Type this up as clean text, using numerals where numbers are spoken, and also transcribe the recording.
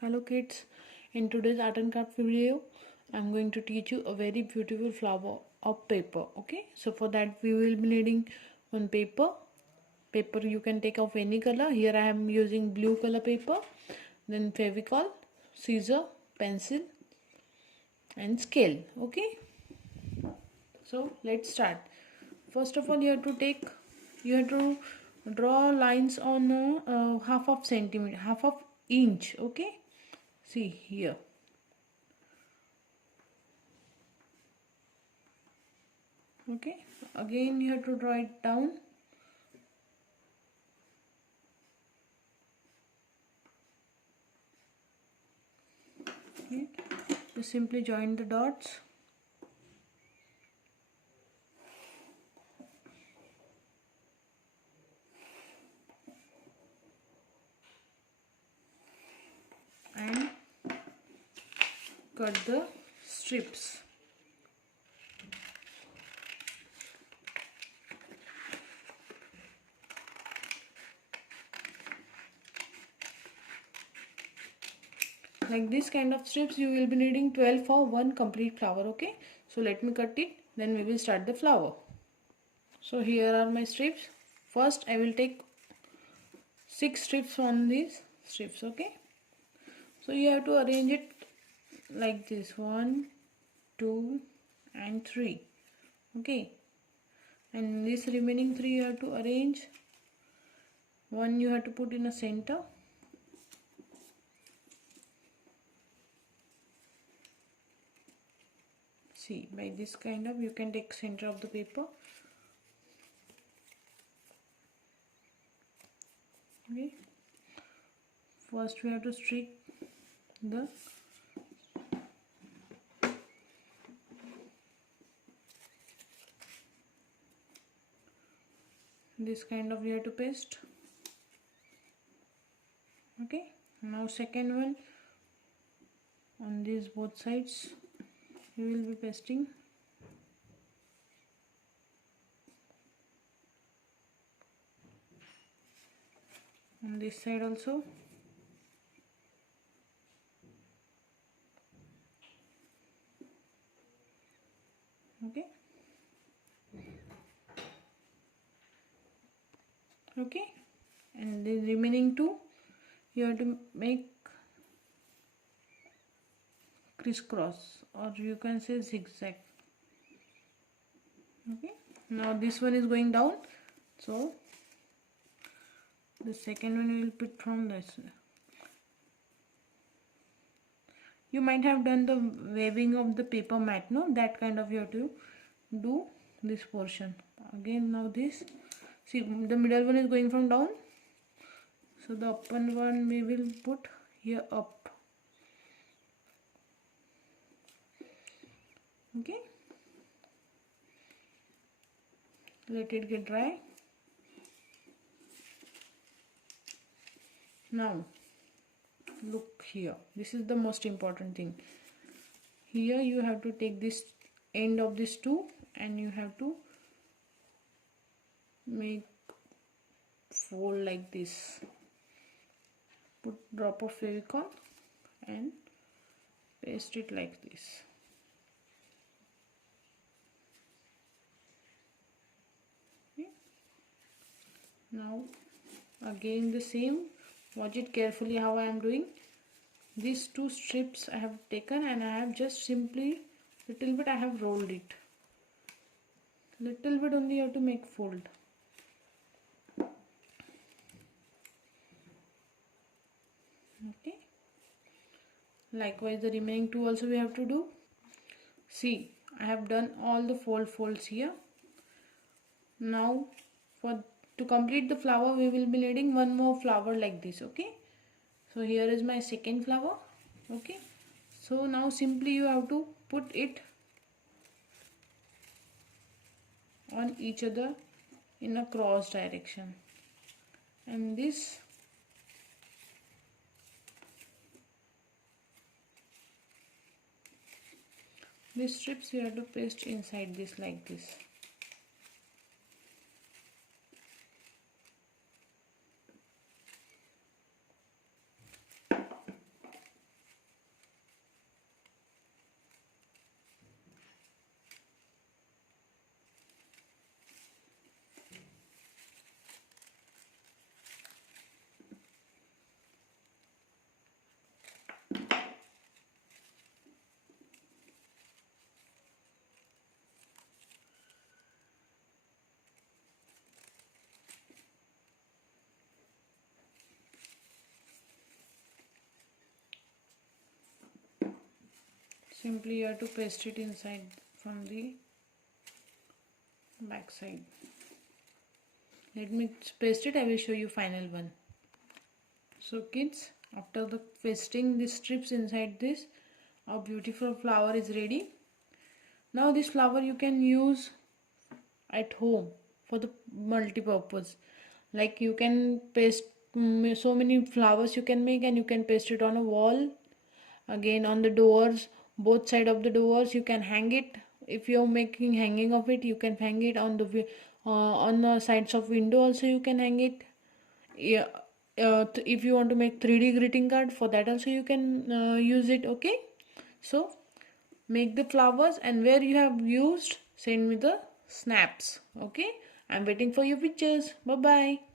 Hello kids, in today's art and craft video, I'm going to teach you a very beautiful flower of paper. Okay, so for that we will be needing one paper. Paper you can take of any color. Here I am using blue color paper. Then Fevicol, scissor, pencil and scale. Okay, so let's start. First of all, you have to draw lines on half of centimeter, half of inch. Okay, see here. Okay, again you have to draw it down. Okay, just simply join the dots. And cut the strips. Like this kind of strips you will be needing 12 for one complete flower. Okay, so let me cut it, then we will start the flower. So here are my strips. First I will take 6 strips on these strips. Okay, so you have to arrange it like this: 1, 2 and 3. Okay, and this remaining 3 you have to arrange. One you have to put in a center. See, by this kind of you can take center of the paper. Okay, first we have to streak the this kind of you have to paste. Okay, now second one on these both sides you will be pasting. On this side also. Okay, okay, and the remaining 2 you have to make crisscross, or you can say zigzag. Okay, now this one is going down, so the second one we will put from this. You might have done the waving of the paper mat, no? That kind of you have to do this portion. Again now this. See, the middle one is going from down. So the upper one we will put here up. Okay. Let it get dry. Now look here, this is the most important thing. Here you have to take this end of this 2 and you have to make fold like this. Put drop of Fevicol and paste it like this. Okay. Now again the same. Watch it carefully how I am doing. These 2 strips I have taken and I have just simply little bit I have rolled it. Little bit only you have to make fold. Okay. Likewise the remaining 2 also we have to do. See, I have done all the folds here. Now to complete the flower we will be needing one more flower like this. Okay, so here is my second flower. Okay, so now simply you have to put it on each other in a cross direction, and these strips you have to paste inside this like this. Simply you have to paste it inside from the back side. Let me paste it, I will show you final one. So kids, after the pasting the strips inside this, our beautiful flower is ready. Now this flower you can use at home for the multi-purpose. Like you can paste so many flowers you can make, and you can paste it on a wall, again on the doors, both side of the doors you can hang it. If you're making hanging of it, you can hang it on the sides of window also you can hang it. Yeah, if you want to make 3D greeting card, for that also you can use it. Okay, so make the flowers, and where you have used, send me the snaps. Okay, I'm waiting for your pictures. Bye bye.